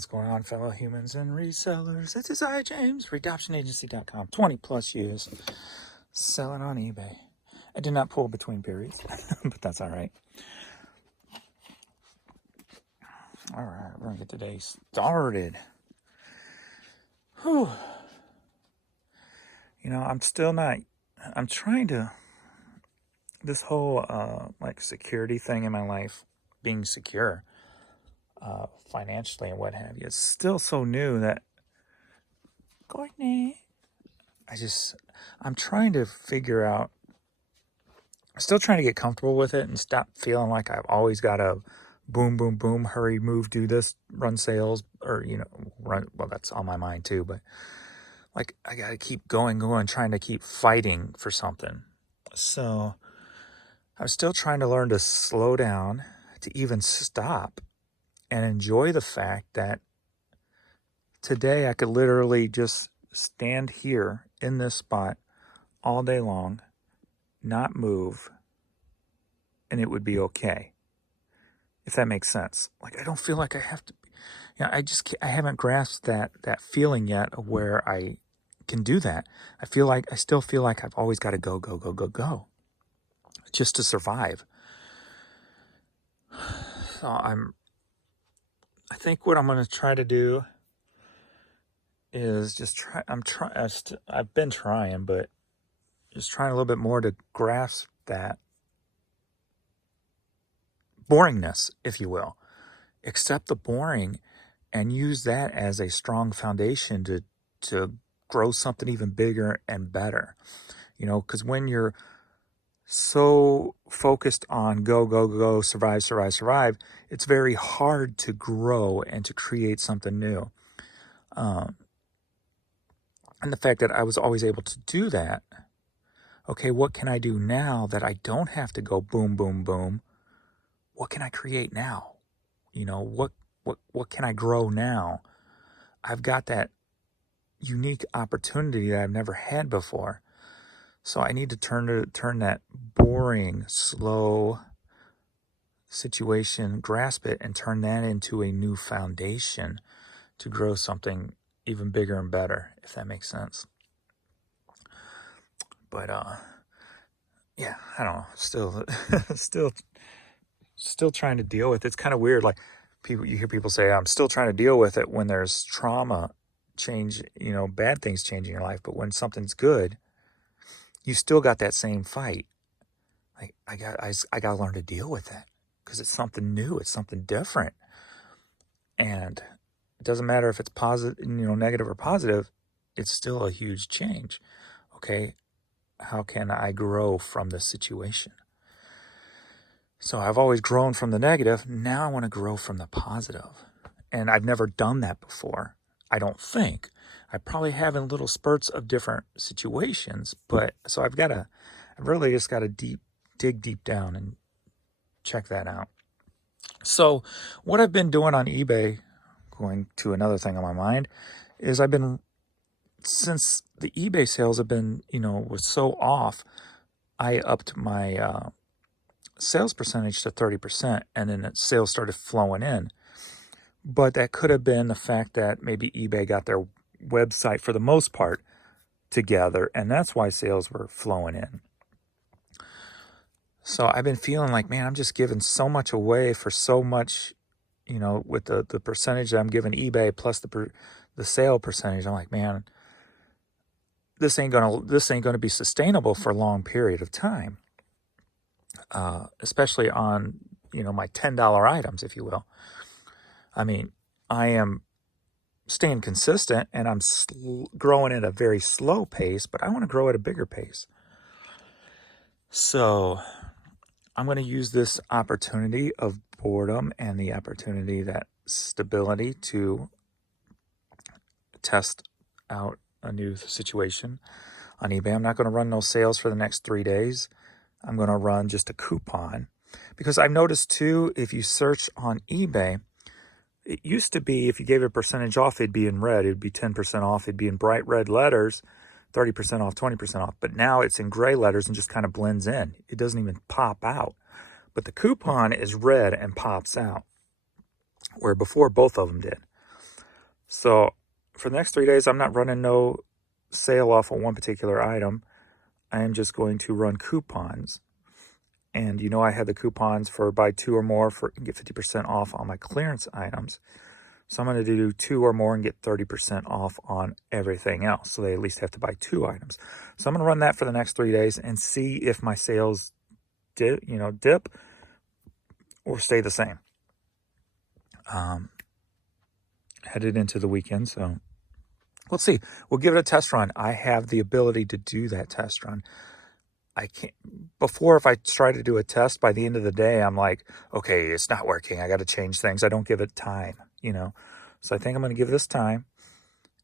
What's going on, fellow humans and resellers? This is I, James, readoptionagency.com. 20 plus years selling on eBay. I did not pull between periods, but that's all right. All right, we're going to get today started. Whew. You know, I'm trying to, this whole like security thing in my life, being secure financially and what have you, it's still so new that, Courtney, I'm trying to figure out, I'm still trying to get comfortable with it and stop feeling like I've always got to boom, boom, boom, hurry, move, do this, run sales, or, well, that's on my mind too, but like I got to keep going, trying to keep fighting for something. So I'm still trying to learn to slow down, to even stop and enjoy the fact that today I could literally just stand here in this spot all day long, not move, and it would be okay. If that makes sense. Like, I don't feel like I have to, I haven't grasped that feeling yet of where I can do that. I still feel like I've always got to go just to survive. So I think what I'm going to try to do is I've been trying, but just trying a little bit more to grasp that boringness, if you will. Accept the boring and use that as a strong foundation to grow something even bigger and better. Because when you're so focused on go, survive, it's very hard to grow and to create something new. And the fact that I was always able to do that, okay, what can I do now that I don't have to go boom, boom, boom? What can I create now? What can I grow now? I've got that unique opportunity that I've never had before. So I need to turn that boring, slow situation, grasp it, and turn that into a new foundation to grow something even bigger and better, if that makes sense. But yeah, I don't know. Still trying to deal with it. It's kind of weird. Like you hear people say, I'm still trying to deal with it when there's trauma change, bad things changing your life. But when something's good, you still got that same fight. Like I got to learn to deal with that because it's something new. It's something different. And it doesn't matter if it's positive, negative or positive, it's still a huge change. Okay. How can I grow from this situation? So I've always grown from the negative. Now I want to grow from the positive. And I've never done that before. I don't think. I probably have in little spurts of different situations, but so I've really just got to dig deep down and check that out. So what I've been doing on eBay, going to another thing on my mind, is since the eBay sales have been, was so off, I upped my sales percentage to 30%, and then sales started flowing in. But that could have been the fact that maybe eBay got their website for the most part together, and that's why sales were flowing in. So I've been feeling like, man, I'm just giving so much away for so much, with the percentage that I'm giving eBay plus the sale percentage. I'm like, man, this ain't gonna be sustainable for a long period of time. Especially on, my $10 items, if you will. I mean, I am staying consistent and I'm growing at a very slow pace, but I want to grow at a bigger pace. So I'm going to use this opportunity of boredom and the opportunity, that stability, to test out a new situation on eBay. I'm not going to run no sales for the next 3 days. I'm going to run just a coupon, because I've noticed too, if you search on eBay, it used to be if you gave a percentage off, it'd be in red. It'd be 10% off. It'd be in bright red letters, 30% off, 20% off. But now it's in gray letters and just kind of blends in. It doesn't even pop out. But the coupon is red and pops out, where before both of them did. So for the next 3 days, I'm not running no sale off of one particular item. I am just going to run coupons. And you know, I had the coupons for buy 2 or more for get 50% off on my clearance items. So I'm going to do 2 or more and get 30% off on everything else. So they at least have to buy 2 items. So I'm going to run that for the next 3 days and see if my sales dip or stay the same. Headed into the weekend, so we'll see. We'll give it a test run. I have the ability to do that test run. I can't, before, if I try to do a test, by the end of the day, I'm like, okay, it's not working. I got to change things. I don't give it time, So I think I'm going to give this time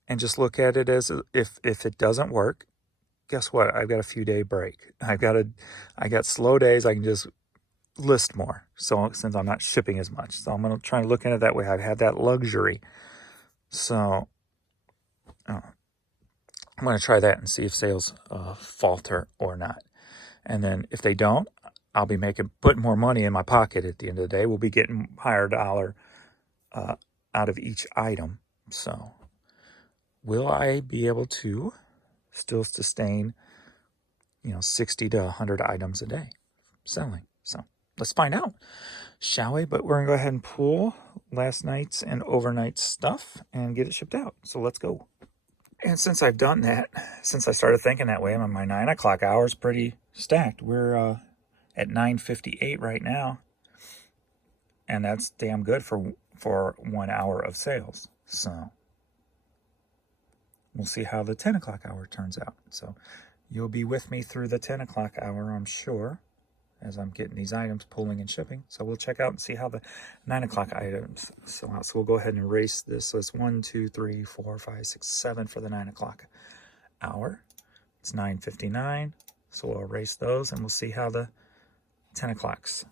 and just look at it as if it doesn't work, guess what? I've got a few day break. I got slow days. I can just list more. So since I'm not shipping as much, so I'm going to try to look at it that way. I've had that luxury. So I'm going to try that and see if sales falter or not. And then if they don't, I'll be putting more money in my pocket at the end of the day. We'll be getting higher dollar out of each item. So will I be able to still sustain, 60 to 100 items a day selling? So let's find out, shall we? But we're going to go ahead and pull last night's and overnight stuff and get it shipped out. So let's go. And since I've done that, since I started thinking that way, my 9 o'clock hour is pretty stacked. We're at 9:58 right now, and that's damn good for 1 hour of sales. So we'll see how the 10 o'clock hour turns out. So you'll be with me through the 10 o'clock hour, I'm sure, as I'm getting these items pulling and shipping. So we'll check out and see how the 9 o'clock items sell out. So we'll go ahead and erase this. So it's 1, 2, 3, 4, 5, 6, 7 for the 9 o'clock hour. It's 9:59. So we'll erase those and we'll see how the 10 o'clocks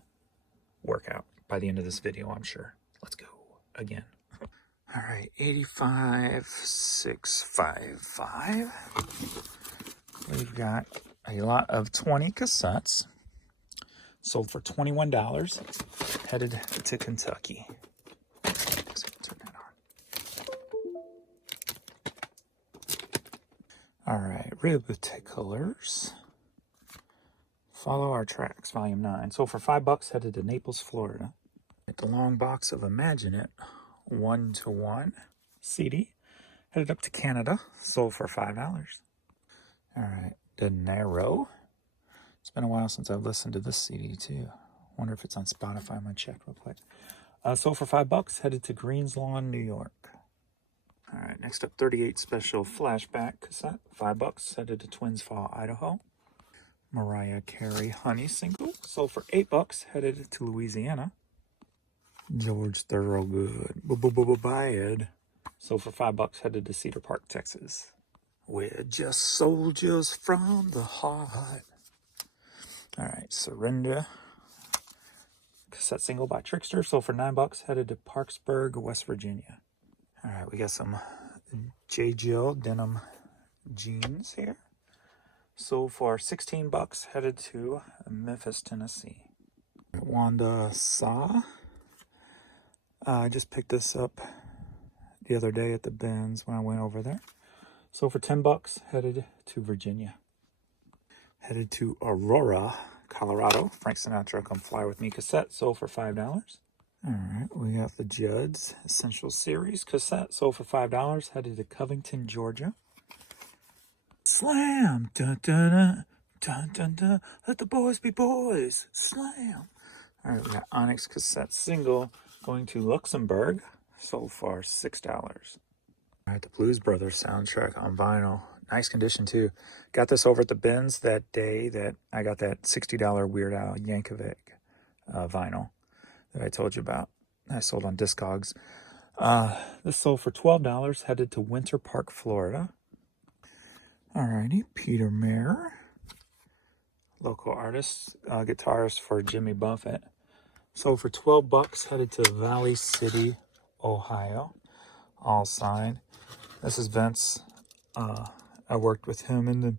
work out by the end of this video, I'm sure. Let's go again. All right, 85,655. We've got a lot of 20 cassettes. Sold for $21, headed to Kentucky. Turn that on. All right, Ribticulars. Follow Our Tracks, Volume 9. Sold for $5, headed to Naples, Florida. The long box of Imagine It, 1-to-1 CD, headed up to Canada. Sold for $5. All right, De Niro. It's been a while since I've listened to this CD too. Wonder if it's on Spotify. I'm gonna check real quick. Sold for $5, headed to Greenslawn, New York. All right, next up, 38 Special Flashback cassette, $5, headed to Twins Fall, Idaho. Mariah Carey Honey single, sold for $8, headed to Louisiana. George Thorogood Bad, sold for $5, headed to Cedar Park, Texas. We're just soldiers from the heart. All right, Surrender cassette single by Trickster, sold for $9, headed to Parksburg, West Virginia. All right, we got some J. Jill denim jeans here. Sold for $16, headed to Memphis, Tennessee. Wanda Sa. I just picked this up the other day at the Benz when I went over there. Sold for $10, headed to Virginia. Headed to Aurora, Colorado. Frank Sinatra, Come Fly With Me cassette, sold for $5. All right, we got the Judd's Essential Series cassette, sold for $5, headed to Covington, Georgia. Slam, dun dun dun, dun dun dun, let the boys be boys, slam. All right, we got Onyx cassette single going to Luxembourg, sold for $6. All right, the Blues Brothers soundtrack on vinyl. Nice condition too. Got this over at the Benz that day that I got that $60 Weird Al Yankovic vinyl that I told you about. I sold on Discogs. This sold for $12, headed to Winter Park, Florida. Alrighty, Peter Mayer, local artist, guitarist for Jimmy Buffett. Sold for $12, headed to Valley City, Ohio. All signed. This is Vince. I worked with him in the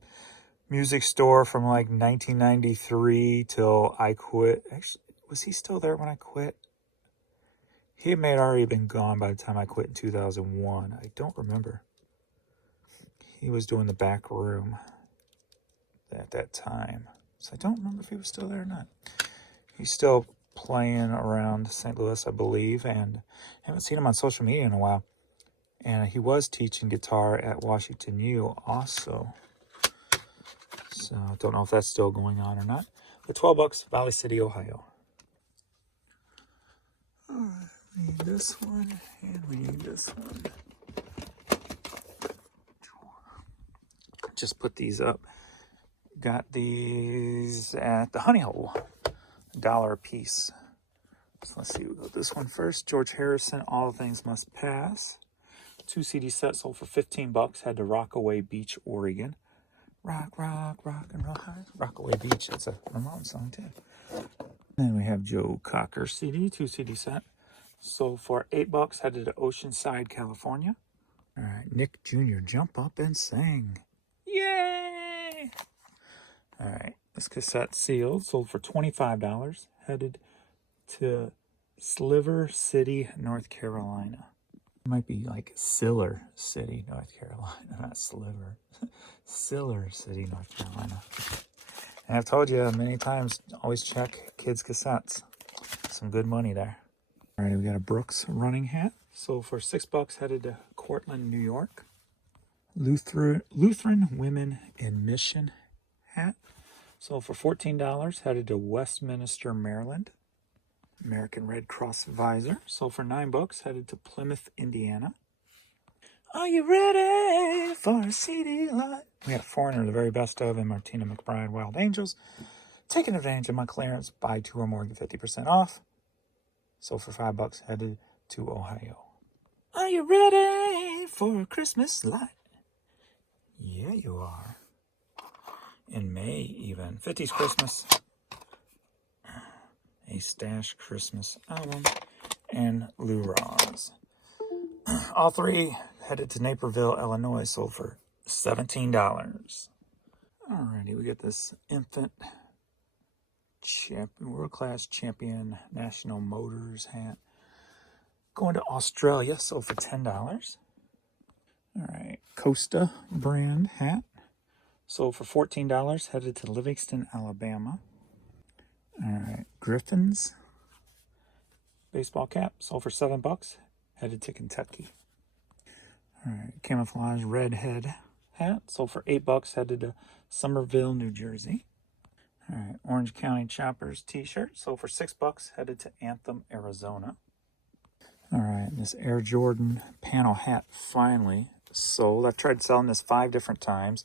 music store from like 1993 till I quit. Actually, was he still there when I quit? He may have already been gone by the time I quit in 2001. I don't remember. He was doing the back room at that time. So I don't remember if he was still there or not. He's still playing around St. Louis, I believe, and I haven't seen him on social media in a while. And he was teaching guitar at Washington U also. So I don't know if that's still going on or not. But $12, Valley City, Ohio. All right, we need this one, and we need this one. Just put these up. Got these at the Honey Hole. $1 a piece. So let's see, we'll go this one first. George Harrison, All Things Must Pass. 2 CD set sold for $15. Had to Rockaway Beach, Oregon. Rock, rock, rock and roll. Rockaway Beach, that's a Ramones song too. Then we have Joe Cocker CD, 2 CD set. Sold for $8. Headed to Oceanside, California. All right, Nick Jr., Jump Up and Sing. Yay! All right, this cassette sealed, sold for $25. Headed to Sliver City, North Carolina. It might be like Siller City, North Carolina, not Sliver. Siller City, North Carolina. And I've told you many times, always check kids' cassettes. Some good money there. All right, we got a Brooks running hat. Sold for $6, headed to Cortland, New York. Lutheran Women in Mission hat. Sold for $14, headed to Westminster, Maryland. American Red Cross visor. Sold for $9, headed to Plymouth, Indiana. Are you ready for a CD light? We had a Foreigner, the very best of, and Martina McBride, Wild Angels. Taking advantage of my clearance, buy 2 or more, get 50% off. Sold for $5, headed to Ohio. Are you ready for a Christmas light? Yeah, you are. In May, even. 50s Christmas. A Stash Christmas album. And Lou Rawls. All 3 headed to Naperville, Illinois, sold for $17. Alrighty, we got this infant world-class champion National Motors hat. Going to Australia, sold for $10. All right, Costa brand hat. Sold for $14, headed to Livingston, Alabama. All right, Griffins baseball cap. Sold for $7, headed to Kentucky. All right, camouflage redhead hat. Sold for $8, headed to Somerville, New Jersey. All right, Orange County Choppers t-shirt. Sold for $6, headed to Anthem, Arizona. All right, this Air Jordan panel hat finally sold. I've tried selling this 5 different times.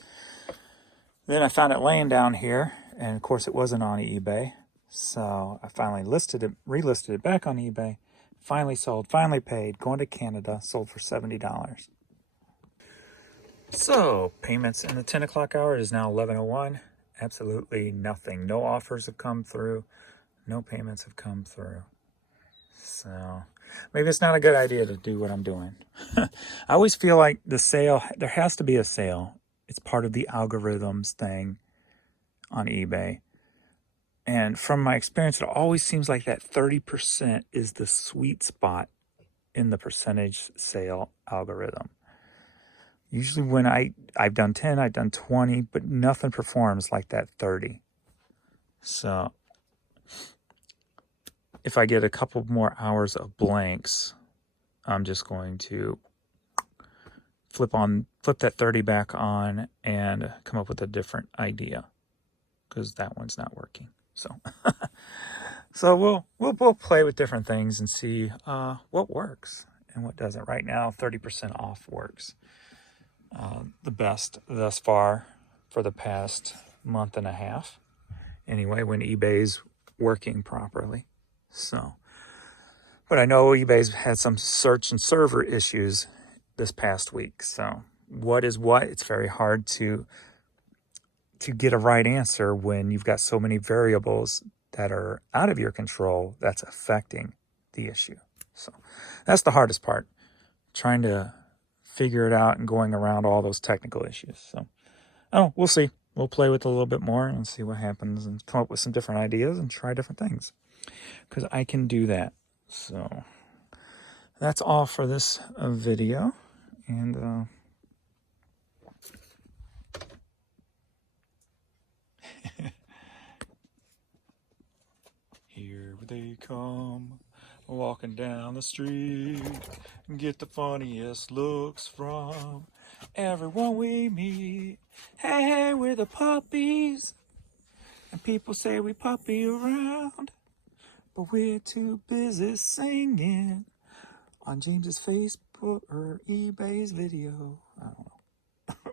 Then I found it laying down here, and of course it wasn't on eBay. So I finally relisted it back on eBay. Finally sold, finally paid, going to Canada, sold for $70. So payments in the 10 o'clock hour is now 11:01. Absolutely nothing. No offers have come through. No payments have come through. So maybe it's not a good idea to do what I'm doing. I always feel like the sale, there has to be a sale. It's part of the algorithms thing on eBay. And from my experience, it always seems like that 30% is the sweet spot in the percentage sale algorithm. Usually when I've done 10, I've done 20, but nothing performs like that 30. So if I get a couple more hours of blanks, I'm just going to flip that 30 back on and come up with a different idea, because that one's not working. So we'll play with different things and see what works and what doesn't. Right now, 30% off works the best thus far for the past month and a half. Anyway, when eBay's working properly. So, but I know eBay's had some search and server issues this past week. So what is what? It's very hard to get a right answer when you've got so many variables that are out of your control that's affecting the issue. So that's the hardest part, trying to figure it out and going around all those technical issues. So we'll see. We'll play with it a little bit more and see what happens and come up with some different ideas and try different things, because I can do that. So that's all for this video. And here they come, walking down the street, get the funniest looks from everyone we meet. Hey, hey, we're the puppies, and people say we puppy around, but we're too busy singing on James's Facebook or eBay's video. I don't know.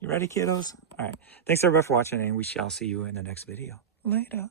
You ready, kiddos? All right. Thanks everybody for watching, and we shall see you in the next video. Later.